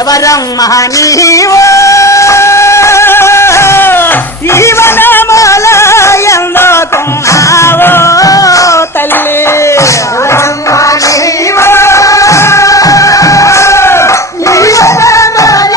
ఎవరం మహనీవో తల్లి. జీవనమాల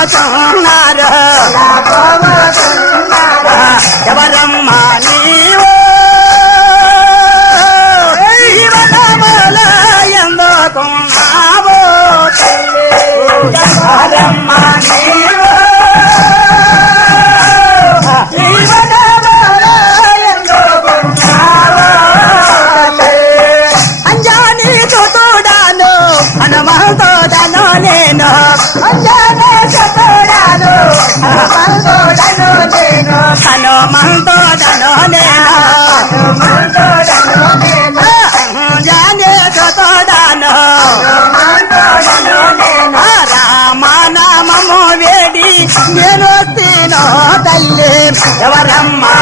పోబోతున్నారు ఎవరమ్మా నీవు? జీవనముల ఎందుకున్నావు? ఎవరమ్మ రామము వేడి నేను తినో తల్లి ఎవరమ్మా?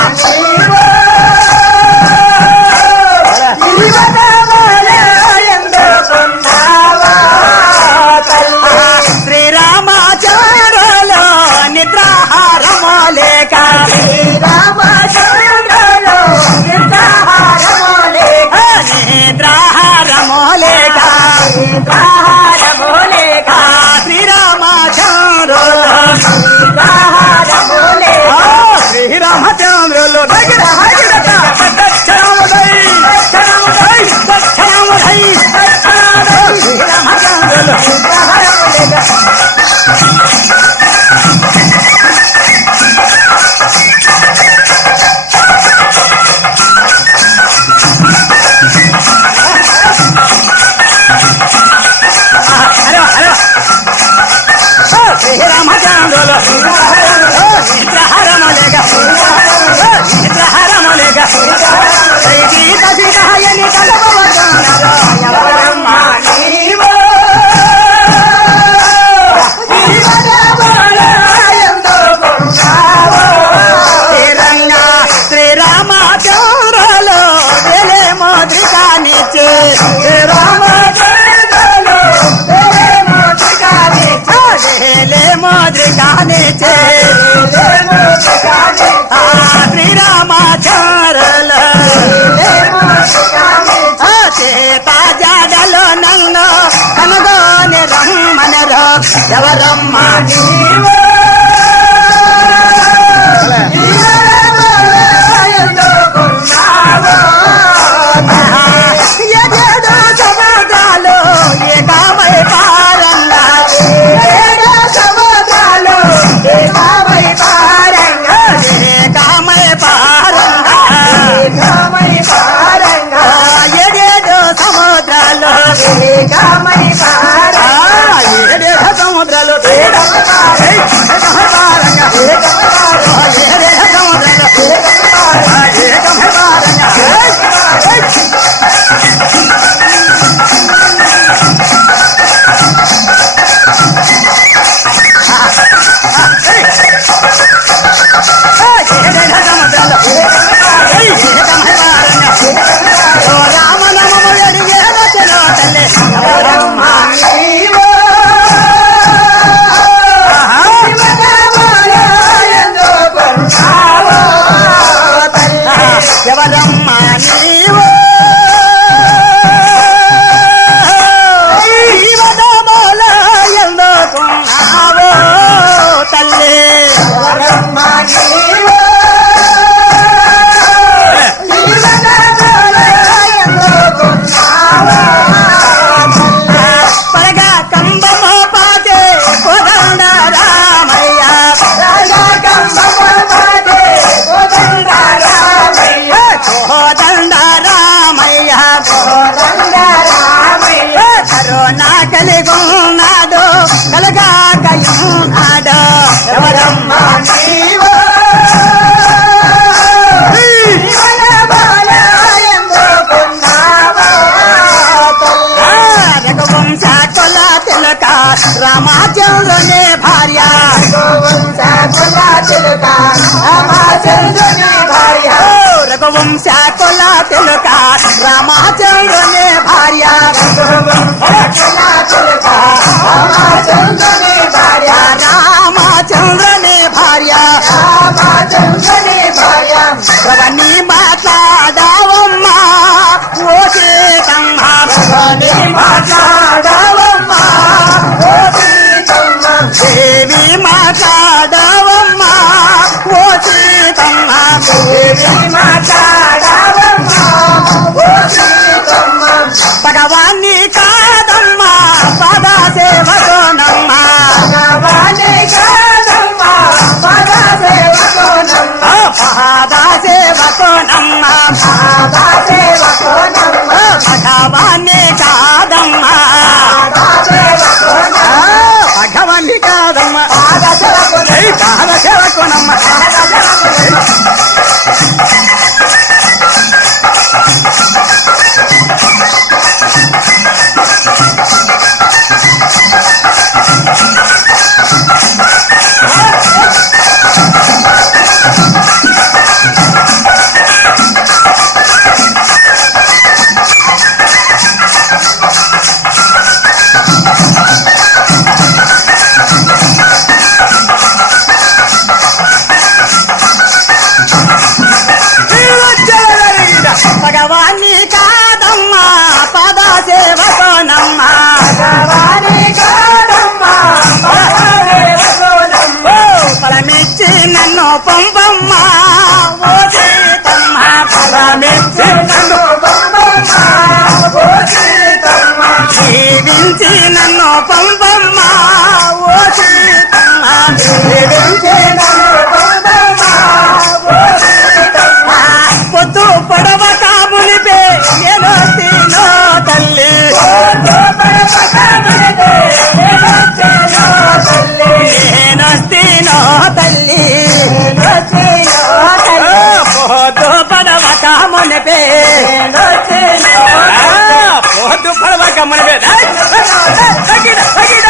నిద్రాహారమో எவரோ ఎవరమ్మా నీవో జీవనముల రామాచంద్రుని భార్య రఘువంశ కొల తిలక రామాచంద్రుని భార్య రఘువంశాకుల తెలుక తిలక. రామాచంద్రుని భార్య. రామాచంద్రుని భార్య. రామాచంద్రుని భార్య రామాచంద్రుని భార్య రవణి మాట్లాడవమ్మా. ఓ సీతమ్మ రవణి మాట్లాడవమ్మా. భగవాన్ని కాదమ్మా పద సేవకోనమ్మ భగవాన్ని కాదమ్మా పద సేవకోనమ్మ పాద సేవకోనమ్మ పాద సేవకోనమ్మ భగవాన్ని కాదమ్మా. భగవాన్ని కాదమ్మా. పాద సేవకోనమ్మ పాద సేవకోనమ్మ ఫలమిచ్చి నన్ను పంపమ్మ. ఓ సీతమ్మ ఫలమిచ్చి నన్ను పంపమ్మ. ఓ సీతమ్మ జీవించి నన్ను పంపమ్మ. ఓ సీతమ్మ జీవించి அகிட அகிட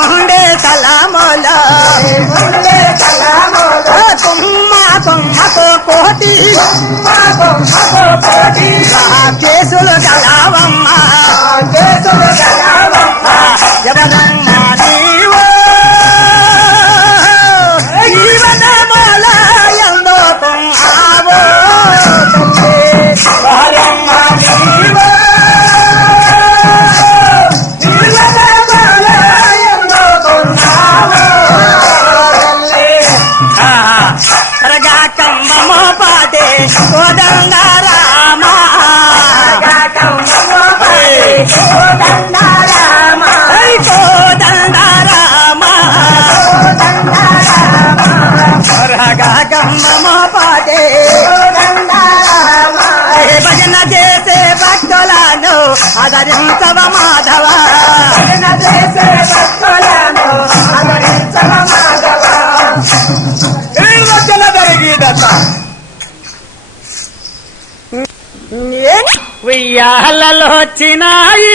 మేముండే తలమోలో. తుమ్మ తుమ్మకు కోటి కేసులు నీవో జీవనమాల కమ్మమో పాటే భజన చేసే భక్తులను ఆదరించవ మాధవ. భజన జరిగిదత ఉయ్యాలలో వచ్చినాయి